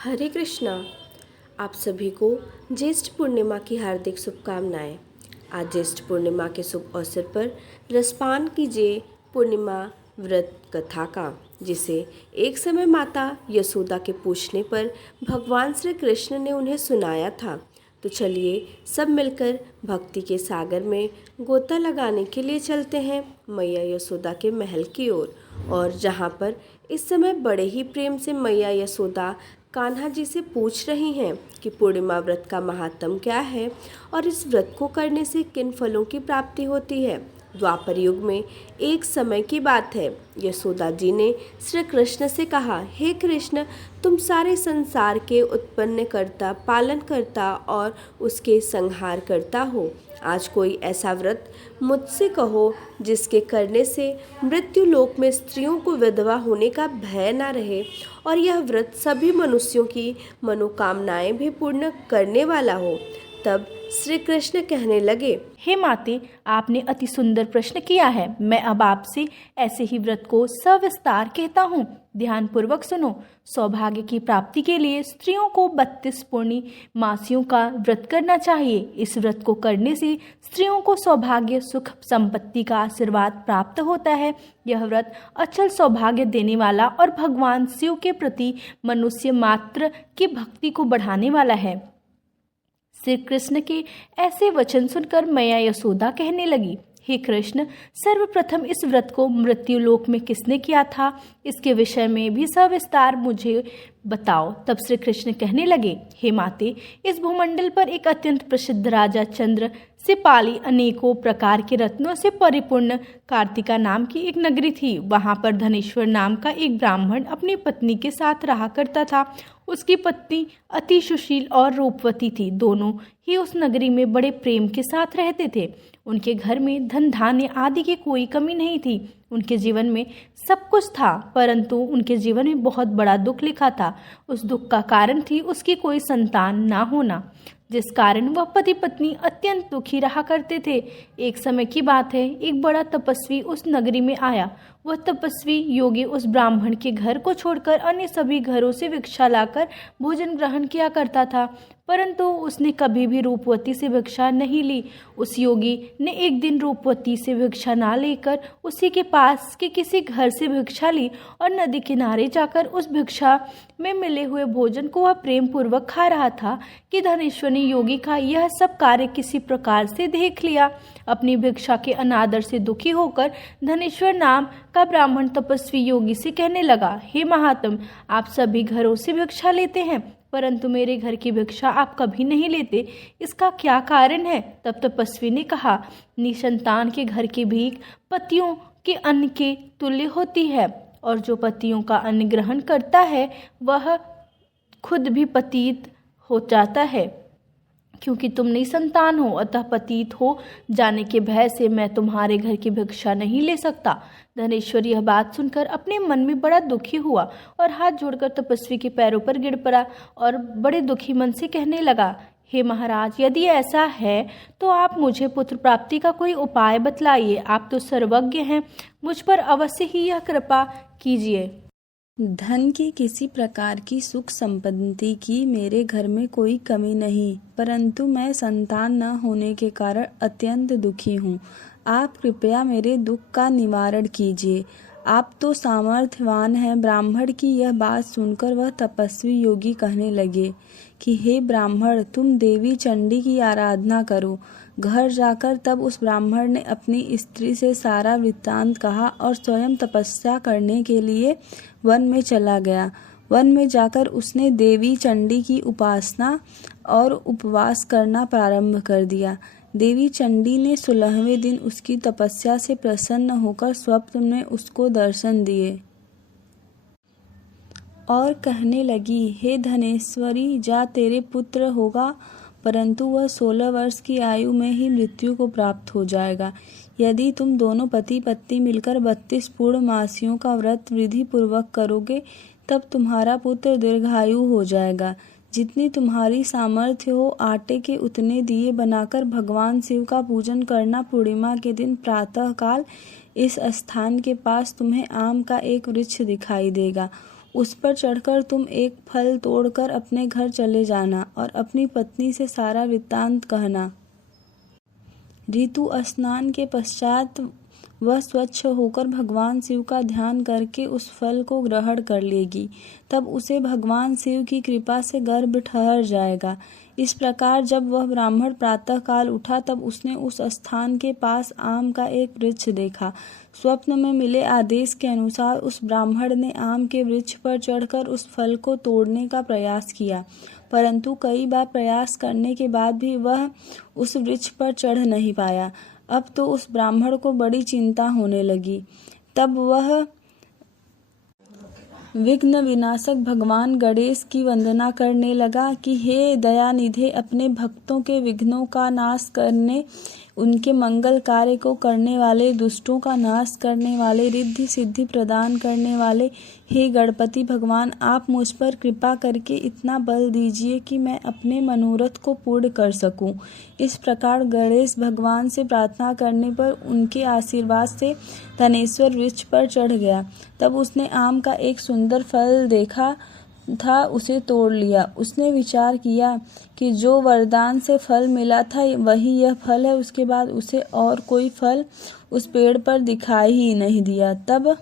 हरे कृष्णा। आप सभी को ज्येष्ठ पूर्णिमा की हार्दिक शुभकामनाएं। आज ज्येष्ठ पूर्णिमा के शुभ अवसर पर रसपान कीजिए पूर्णिमा व्रत कथा का, जिसे एक समय माता यशोदा के पूछने पर भगवान श्री कृष्ण ने उन्हें सुनाया था। तो चलिए सब मिलकर भक्ति के सागर में गोता लगाने के लिए चलते हैं मैया यशोदा के महल की ओर। और जहाँ पर इस समय बड़े ही प्रेम से मैया यशोदा कान्हा जी से पूछ रही हैं कि पूर्णिमा व्रत का महात्म क्या है और इस व्रत को करने से किन फलों की प्राप्ति होती है। द्वापर युग में एक समय की बात है, यशोदा जी ने श्री कृष्ण से कहा, हे कृष्ण, तुम सारे संसार के उत्पन्न करता, पालन करता और उसके संहार करता हो। आज कोई ऐसा व्रत मुझसे कहो जिसके करने से मृत्यु लोक में स्त्रियों को विधवा होने का भय न रहे और यह व्रत सभी मनुष्यों की मनोकामनाएं भी पूर्ण करने वाला हो। तब श्री कृष्ण कहने लगे, हे माते, आपने अति सुंदर प्रश्न किया है। मैं अब आपसे ऐसे ही व्रत को सविस्तार कहता हूँ। ध्यान पूर्वक सुनो। सौभाग्य की प्राप्ति के लिए स्त्रियों को 32 पूर्णिमासियों का व्रत करना चाहिए। इस व्रत को करने से स्त्रियों को सौभाग्य, सुख, संपत्ति का आशीर्वाद प्राप्त होता है। यह व्रत अचल सौभाग्य देने वाला और भगवान शिव के प्रति मनुष्य मात्र की भक्ति को बढ़ाने वाला है। श्री कृष्ण के ऐसे वचन सुनकर मैया यशोदा कहने लगी, हे कृष्ण, सर्वप्रथम इस व्रत को मृत्यु लोक में किसने किया था, इसके विषय में भी सविस्तार मुझे बताओ। तब श्री कृष्ण कहने लगे, हे माते, इस भूमंडल पर एक अत्यंत प्रसिद्ध राजा चंद्र से पाली अनेकों प्रकार के रत्नों से परिपूर्ण कार्तिका नाम की एक नगरी थी। वहां पर धनेश्वर नाम का एक ब्राह्मण अपनी पत्नी के साथ रहा करता था। उसकी पत्नी अति सुशील और रूपवती थी। दोनों ही उस नगरी में बड़े प्रेम के साथ रहते थे। उनके घर में धन धान्य आदि की कोई कमी नहीं थी। उनके जीवन में सब कुछ था, परंतु उनके जीवन में बहुत बड़ा दुख लिखा था। उस दुख का कारण थी उसकी कोई संतान ना होना, जिस कारण वह पति पत्नी अत्यंत दुखी रहा करते थे। एक समय की बात है, एक बड़ा तपस्वी उस नगरी में आया। वह तपस्वी योगी उस ब्राह्मण के घर को छोड़कर अन्य सभी घरों से भिक्षा लाकर भोजन ग्रहण किया करता था, परंतु उसने कभी भी रूपवती से भिक्षा नहीं ली। उस योगी ने एक दिन रूपवती से भिक्षा ना लेकर उसी के पास के किसी घर से भिक्षा ली और नदी किनारे जाकर उस भिक्षा में मिले हुए भोजन को वह प्रेम पूर्वक खा रहा था कि धनेश्वर ने योगी का यह सब कार्य किसी प्रकार से देख लिया। अपनी भिक्षा के अनादर से दुखी होकर धनेश्वर नाम का ब्राह्मण तपस्वी योगी से कहने लगा, हे महात्म, आप सभी घरों से भिक्षा लेते हैं, परंतु मेरे घर की भिक्षा आप कभी नहीं लेते, इसका क्या कारण है? तब तपस्वी ने कहा, निसंतान के घर की भीख पतियों के अन्न के तुल्य होती है, और जो पतियों का अन्न ग्रहण करता है वह खुद भी पतित हो जाता है। क्योंकि तुम निसंतान हो, अतः पतित हो जाने के भय से मैं तुम्हारे घर की भिक्षा नहीं ले सकता। धनेश्वर यह बात सुनकर अपने मन में बड़ा दुखी हुआ और हाथ जोड़कर तपस्वी के पैरों पर गिर पड़ा और बड़े दुखी मन से कहने लगा, हे महाराज, यदि ऐसा है तो आप मुझे पुत्र प्राप्ति का कोई उपाय बतलाइए। आप तो सर्वज्ञ हैं, मुझ पर अवश्य ही यह कृपा कीजिए। धन की किसी प्रकार की सुख संपत्ति की मेरे घर में कोई कमी नहीं, परंतु मैं संतान न होने के कारण अत्यंत दुखी हूँ। आप कृपया मेरे दुख का निवारण कीजिए। आप तो सामर्थ्यवान हैं। ब्राह्मण की यह बात सुनकर वह तपस्वी योगी कहने लगे कि हे ब्राह्मण, तुम देवी चंडी की आराधना करो। घर जाकर तब उस ब्राह्मण ने अपनी स्त्री से सारा वृत्तांत कहा और स्वयं तपस्या करने के लिए वन में चला गया। वन में जाकर उसने देवी चंडी की उपासना और उपवास करना प्रारंभ कर दिया। देवी चंडी ने 16वें दिन उसकी तपस्या से प्रसन्न होकर स्वप्न में उसको दर्शन दिए और कहने लगी, हे धनेश्वरी, जा, तेरे पुत्र होगा, परंतु वह 16 वर्ष की आयु में ही मृत्यु को प्राप्त हो जाएगा। यदि तुम दोनों पति पत्नी मिलकर 32 पूर्णमासियों का व्रत विधि पूर्वक करोगे, तब तुम्हारा पुत्र दीर्घायु हो जाएगा। जितनी तुम्हारी सामर्थ्य हो, आटे के उतने दिए बनाकर भगवान शिव का पूजन करना। पूर्णिमा के दिन प्रातः काल इस स्थान के पास तुम्हें आम का एक वृक्ष दिखाई देगा। उस पर चढ़कर तुम एक फल तोड़कर अपने घर चले जाना और अपनी पत्नी से सारा वृत्तांत कहना। ऋतु स्नान के पश्चात वह स्वच्छ होकर भगवान शिव का ध्यान करके उस फल को ग्रहण कर लेगी। तब उसे भगवान शिव की कृपा से गर्भ ठहर जाएगा। इस प्रकार जब वह ब्राह्मण प्रातःकाल उठा तब उसने उस स्थान के पास आम का एक वृक्ष देखा। स्वप्न में मिले आदेश के अनुसार उस ब्राह्मण ने आम के वृक्ष पर चढ़कर उस फल को तोड़ने का प्रयास किया, परंतु कई बार प्रयास करने के बाद भी वह उस वृक्ष पर चढ़ नहीं पाया। अब तो उस ब्राह्मण को बड़ी चिंता होने लगी। तब वह विघ्न विनाशक भगवान गणेश की वंदना करने लगा कि हे दयानिधे, अपने भक्तों के विघ्नों का नाश करने, उनके मंगल कार्य को करने वाले, दुष्टों का नाश करने वाले, रिद्धि सिद्धि प्रदान करने वाले, हे गणपति भगवान, आप मुझ पर कृपा करके इतना बल दीजिए कि मैं अपने मनोरथ को पूर्ण कर सकूं। इस प्रकार गणेश भगवान से प्रार्थना करने पर उनके आशीर्वाद से धनेश्वर वृक्ष पर चढ़ गया। तब उसने आम का एक सुंदर फल देखा था, उसे तोड़ लिया। उसने विचार किया कि जो वरदान से फल मिला था वही यह फल है। उसके बाद उसे और कोई फल उस पेड़ पर दिखाई ही नहीं दिया। तब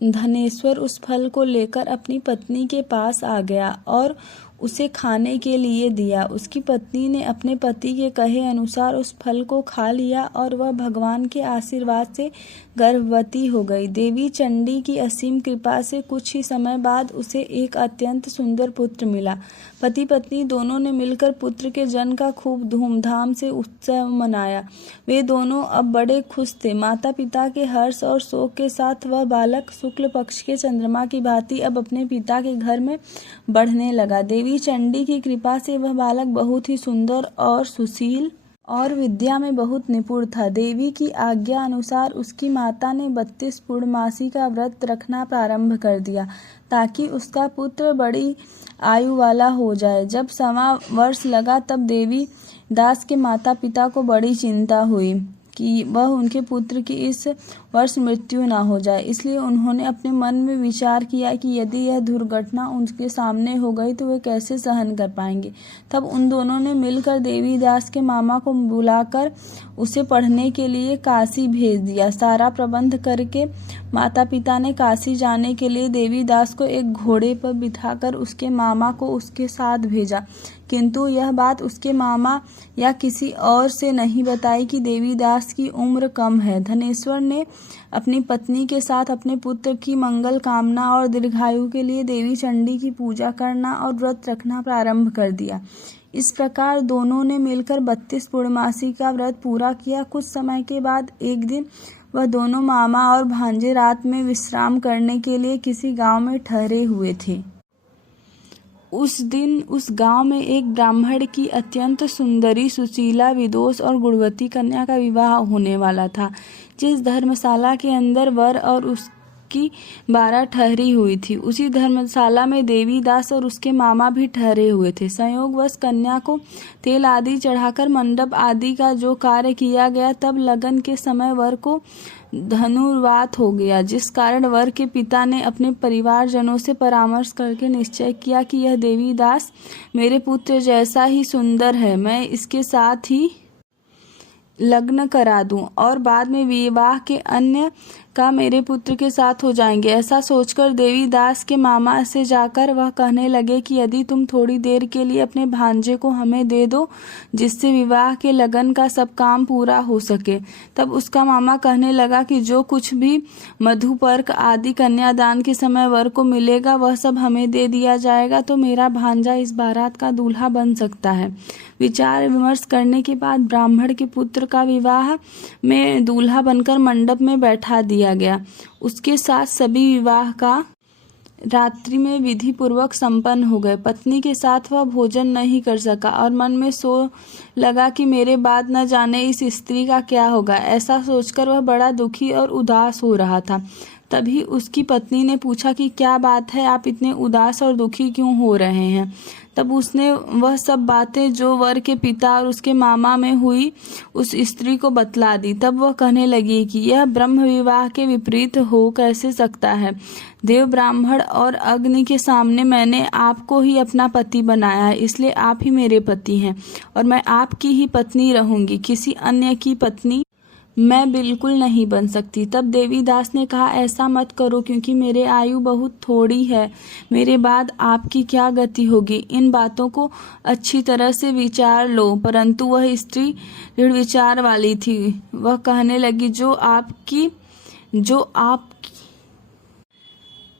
धनेश्वर उस फल को लेकर अपनी पत्नी के पास आ गया और उसे खाने के लिए दिया। उसकी पत्नी ने अपने पति के कहे अनुसार उस फल को खा लिया और वह भगवान के आशीर्वाद से गर्भवती हो गई। देवी चंडी की असीम कृपा से कुछ ही समय बाद उसे एक अत्यंत सुंदर पुत्र मिला। पति पत्नी दोनों ने मिलकर पुत्र के जन्म का खूब धूमधाम से उत्सव मनाया। वे दोनों अब बड़े खुश थे। माता पिता के हर्ष और शोक के साथ वह बालक शुक्ल पक्ष के चंद्रमा की भांति अब अपने पिता के घर में बढ़ने लगा। देवी चंडी की कृपा से वह बालक बहुत ही सुंदर और सुशील और विद्या में बहुत निपुण था। देवी की आज्ञा अनुसार उसकी माता ने 32 पूर्णमासी का व्रत रखना प्रारंभ कर दिया ताकि उसका पुत्र बड़ी आयु वाला हो जाए। जब 1.25 वर्ष लगा तब देवी दास के माता पिता को बड़ी चिंता हुई कि वह उनके पुत्र की इस वर्ष मृत्यु ना हो जाए। इसलिए उन्होंने अपने मन में विचार किया कि यदि यह दुर्घटना उनके सामने हो गई तो वे कैसे सहन कर पाएंगे। तब उन दोनों ने मिलकर देवीदास के मामा को बुलाकर उसे पढ़ने के लिए काशी भेज दिया। सारा प्रबंध करके माता पिता ने काशी जाने के लिए देवीदास को एक घोड़े पर बिठाकर उसके मामा को उसके साथ भेजा, किंतु यह बात उसके मामा या किसी और से नहीं बताई कि देवीदास की उम्र कम है। धनेश्वर ने अपनी पत्नी के साथ अपने पुत्र की मंगल कामना और दीर्घायु के लिए देवी चंडी की पूजा करना और व्रत रखना प्रारंभ कर दिया। इस प्रकार दोनों ने मिलकर 32 पूर्णमासी का व्रत पूरा किया। कुछ समय के बाद एक दिन वह दोनों मामा और भांजे रात में विश्राम करने के लिए किसी गांव में ठहरे हुए थे। उस दिन उस गांव में एक ब्राह्मण की अत्यंत सुंदरी, सुशीला, विदोष और गुणवती कन्या का विवाह होने वाला था। जिस धर्मशाला के अंदर वर और उसकी 12 ठहरी हुई थी, उसी धर्मशाला में देवीदास और उसके मामा भी ठहरे हुए थे। संयोगवश कन्या को तेल आदि चढ़ाकर मंडप आदि का जो कार्य किया गया, तब लगन के समय वर को धनुर्वात हो गया, जिस कारण वर के पिता ने अपने परिवारजनों से परामर्श करके निश्चय किया कि यह देवीदास मेरे पुत्र जैसा ही सुंदर है, मैं इसके साथ ही लग्न करा दूं और बाद में विवाह के अन्य का मेरे पुत्र के साथ हो जाएंगे। ऐसा सोचकर देवीदास के मामा से जाकर वह कहने लगे कि यदि तुम थोड़ी देर के लिए अपने भांजे को हमें दे दो, जिससे विवाह के लगन का सब काम पूरा हो सके। तब उसका मामा कहने लगा कि जो कुछ भी मधुपर्क आदि कन्यादान के समय वर को मिलेगा वह सब हमें दे दिया जाएगा, तो मेरा भांजा इस बारात का दूल्हा बन सकता है। विचार विमर्श करने के बाद ब्राह्मण के पुत्र का विवाह में दूल्हा बनकर मंडप में बैठा दिया गया। उसके साथ सभी विवाह का रात्रि में विधि पूर्वक संपन्न हो गए। पत्नी के साथ वह भोजन नहीं कर सका और मन में सो लगा कि मेरे बाद न जाने इस स्त्री का क्या होगा। ऐसा सोचकर वह बड़ा दुखी और उदास हो रहा था। तभी उसकी पत्नी ने पूछा कि क्या बात है, आप इतने उदास और दुखी क्यों हो रहे हैं। तब उसने वह सब बातें जो वर के पिता और उसके मामा में हुई उस स्त्री को बतला दी। तब वह कहने लगी कि यह ब्रह्म विवाह के विपरीत हो कैसे सकता है। देव, ब्राह्मण और अग्नि के सामने मैंने आपको ही अपना पति बनाया है, इसलिए आप ही मेरे पति हैं और मैं आपकी ही पत्नी रहूंगी, किसी अन्य की पत्नी मैं बिल्कुल नहीं बन सकती। तब देवीदास ने कहा, ऐसा मत करो, क्योंकि मेरे आयु बहुत थोड़ी है, मेरे बाद आपकी क्या गति होगी। इन बातों को अच्छी तरह से विचार लो। परंतु वह स्त्री दृढ़ विचार वाली थी। वह कहने लगी, जो आपकी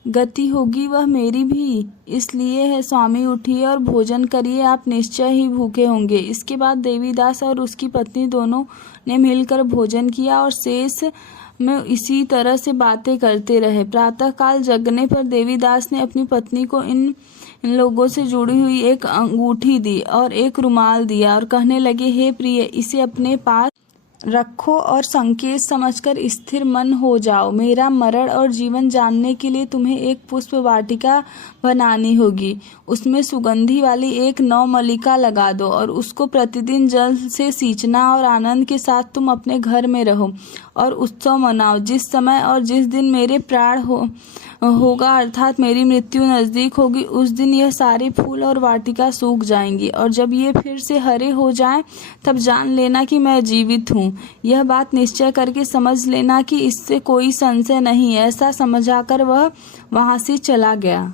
गति होगी वह मेरी भी इसलिए है। स्वामी उठिए और भोजन करिए, आप निश्चय ही भूखे होंगे। इसके बाद देवीदास और उसकी पत्नी दोनों ने मिलकर भोजन किया और शेष में इसी तरह से बातें करते रहे। प्रातःकाल जगने पर देवीदास ने अपनी पत्नी को इन लोगों से जुड़ी हुई एक अंगूठी दी और एक रुमाल दिया और कहने लगे, हे प्रिय, इसे अपने पास रखो और संकेत समझकर स्थिर मन हो जाओ। मेरा मरण और जीवन जानने के लिए तुम्हें एक पुष्प वाटिका बनानी होगी। उसमें सुगंधी वाली एक नवमल्लिका लगा दो और उसको प्रतिदिन जल से सींचना और आनंद के साथ तुम अपने घर में रहो और उत्सव मनाओ। जिस समय और जिस दिन मेरे प्राण होगा अर्थात मेरी मृत्यु नजदीक होगी, उस दिन यह सारे फूल और वाटिका सूख जाएंगी और जब ये फिर से हरे हो जाएं तब जान लेना कि मैं जीवित हूँ। यह बात निश्चय करके समझ लेना कि इससे कोई संशय नहीं। ऐसा समझाकर वह वहां से चला गया।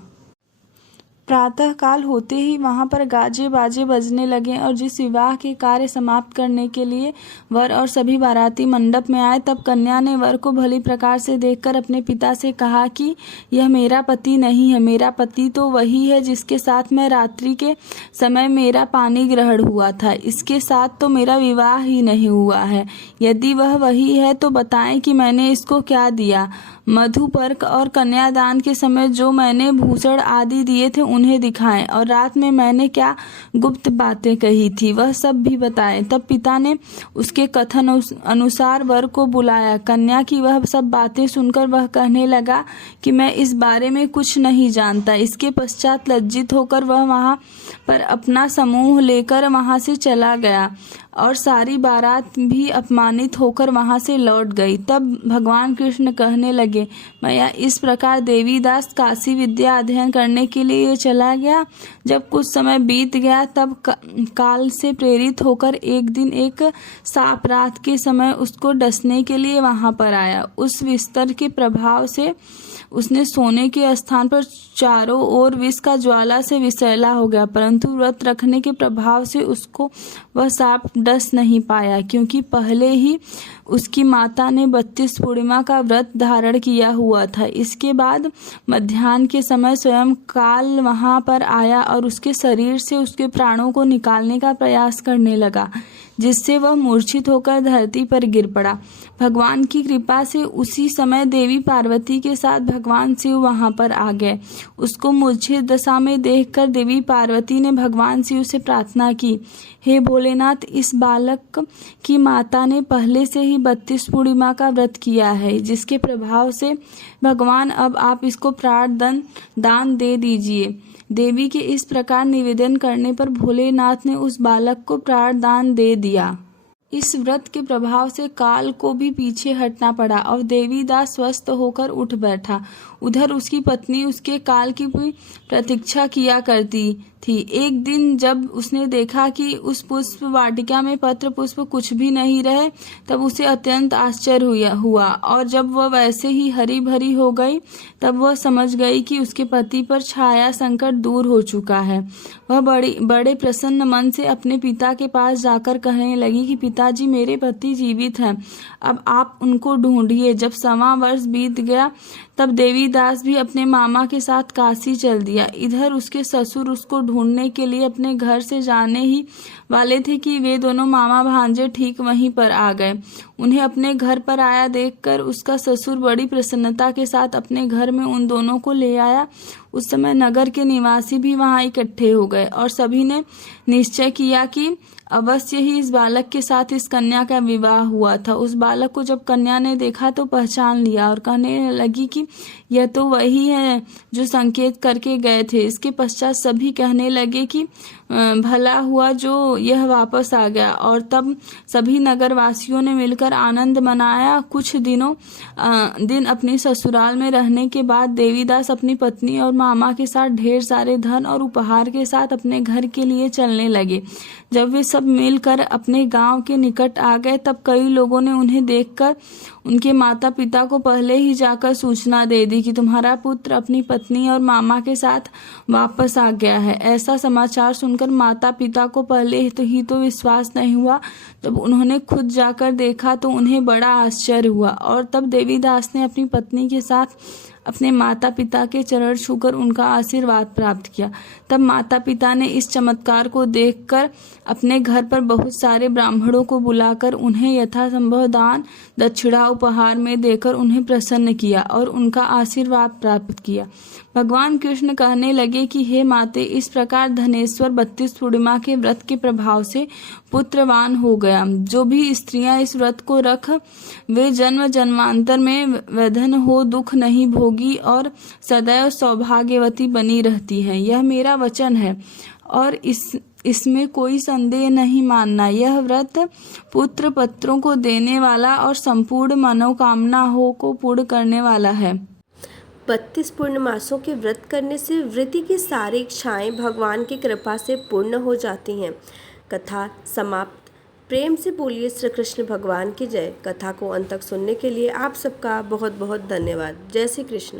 प्रातःकाल होते ही वहां पर गाजे बाजे बजने लगे और जिस विवाह के कार्य समाप्त करने के लिए वर और सभी बाराती मंडप में आए, तब कन्या ने वर को भली प्रकार से देखकर अपने पिता से कहा कि यह मेरा पति नहीं है, मेरा पति तो वही है जिसके साथ मैं रात्रि के समय मेरा पानी ग्रहण हुआ था, इसके साथ तो मेरा विवाह ही नहीं हुआ है। यदि वह वही है तो बताएं कि मैंने इसको क्या दिया। मधुपर्क और कन्यादान के समय जो मैंने भूषण आदि दिए थे उन्हें दिखाएं और रात में मैंने क्या गुप्त बातें कही थी वह सब भी बताएं। तब पिता ने उसके कथन अनुसार वर को बुलाया। कन्या की वह सब बातें सुनकर वह कहने लगा कि मैं इस बारे में कुछ नहीं जानता। इसके पश्चात लज्जित होकर वह वहां पर अपना समूह लेकर वहां से चला गया और सारी बारात भी अपमानित होकर वहां से लौट गई। तब भगवान कृष्ण कहने लगे, मैया, इस प्रकार देवीदास काशी विद्या अध्ययन करने के लिए चला गया। जब कुछ समय बीत गया तब काल से प्रेरित होकर एक दिन एक सांप रात के समय उसको डसने के लिए वहां पर आया। उस विस्तर के प्रभाव से उसने सोने के स्थान पर चारों ओर विष का ज्वाला से विषैला हो गया, परंतु व्रत रखने के प्रभाव से उसको वह सांप डस नहीं पाया, क्योंकि पहले ही उसकी माता ने 32 पूर्णिमा का व्रत धारण किया हुआ था। इसके बाद मध्याह्न के समय स्वयं काल वहां पर आया और उसके शरीर से उसके प्राणों को निकालने का प्रयास करने लगा, जिससे वह मूर्छित होकर धरती पर गिर पड़ा। भगवान की कृपा से उसी समय देवी पार्वती के साथ भगवान शिव वहां पर आ गए। उसको मूर्छित दशा में देखकर देवी पार्वती ने भगवान शिव से प्रार्थना की, हे भोलेनाथ, इस बालक की माता ने पहले से ही 32 पूर्णिमा का व्रत किया है, जिसके प्रभाव से भगवान अब आप इसको प्राण दान दे दीजिए। देवी के इस प्रकार निवेदन करने पर भोलेनाथ ने उस बालक को प्राण दान दे दिया। इस व्रत के प्रभाव से काल को भी पीछे हटना पड़ा और देवीदास स्वस्थ होकर उठ बैठा। उधर उसकी पत्नी उसके काल की प्रतीक्षा किया करती थी। एक दिन जब उसने देखा कि उस पुष्प वाटिका में पत्र पुष्प कुछ भी नहीं रहे, तब उसे अत्यंत आश्चर्य हुआ और जब वह वैसे ही हरी भरी हो गई तब वह समझ गई कि उसके पति पर छाया संकट दूर हो चुका है। वह बड़े प्रसन्न मन से अपने पिता के पास जाकर कहने लगी कि पिताजी, मेरे पति जीवित हैं, अब आप उनको ढूंढिए। जब 1.25 वर्ष बीत गया तब देवीदास भी अपने मामा के साथ काशी चल दिया। इधर उसके ससुर उसको ढूंढने के लिए अपने घर से जाने ही वाले थे कि वे दोनों मामा भांजे ठीक वहीं पर आ गए। उन्हें अपने घर पर आया देखकर उसका ससुर बड़ी प्रसन्नता के साथ अपने घर में उन दोनों को ले आया। उस समय नगर के निवासी भी वहां इकट्ठे हो गए और सभी ने निश्चय किया कि अवश्य ही इस बालक के साथ इस कन्या का विवाह हुआ था। उस बालक को जब कन्या ने देखा तो पहचान लिया और कहने लगी कि यह तो वही है जो संकेत करके गए थे। इसके पश्चात सभी कहने लगे कि भला हुआ जो यह वापस आ गया, और तब सभी नगरवासियों ने मिलकर आनंद मनाया। कुछ दिन अपनी ससुराल में रहने के बाद देवीदास अपनी पत्नी और मामा के साथ ढेर सारे धन और उपहार के साथ अपने घर के लिए चलने लगे। जब वे सब मिलकर अपने गांव के निकट आ गए तब कई लोगों ने उन्हें देखकर उनके माता पिता को पहले ही जाकर सूचना दे दी कि तुम्हारा पुत्र अपनी पत्नी और मामा के साथ वापस आ गया है। ऐसा समाचार सुनकर माता पिता को पहले ही तो विश्वास नहीं हुआ। जब उन्होंने खुद जाकर देखा तो उन्हें बड़ा आश्चर्य हुआ, और तब देवीदास ने अपनी पत्नी के साथ अपने माता पिता के चरण छूकर उनका आशीर्वाद प्राप्त किया। तब माता पिता ने इस चमत्कार को देखकर अपने घर पर बहुत सारे ब्राह्मणों को बुलाकर उन्हें यथासंभव दान दक्षिणा उपहार में देकर उन्हें प्रसन्न किया और उनका आशीर्वाद प्राप्त किया। भगवान कृष्ण कहने लगे कि हे माते, इस प्रकार धनेश्वर 32 पूर्णिमा के व्रत के प्रभाव से पुत्रवान हो गया। जो भी स्त्रियां इस व्रत को रख वे जन्म जन्मांतर में व्यधन हो दुख नहीं भोगी और सदैव सौभाग्यवती बनी रहती हैं। यह मेरा वचन है और इसमें कोई संदेह नहीं मानना। यह व्रत पुत्र पत्रों को देने वाला और संपूर्ण मनोकामना हो को पूर्ण करने वाला है। 32 पूर्णमासों के व्रत करने से वृत्ति की सारी इच्छाएं भगवान की कृपा से पूर्ण हो जाती हैं। कथा समाप्त। प्रेम से बोलिए श्री कृष्ण भगवान की जय। कथा को अंत तक सुनने के लिए आप सबका बहुत बहुत धन्यवाद। जय श्री कृष्ण।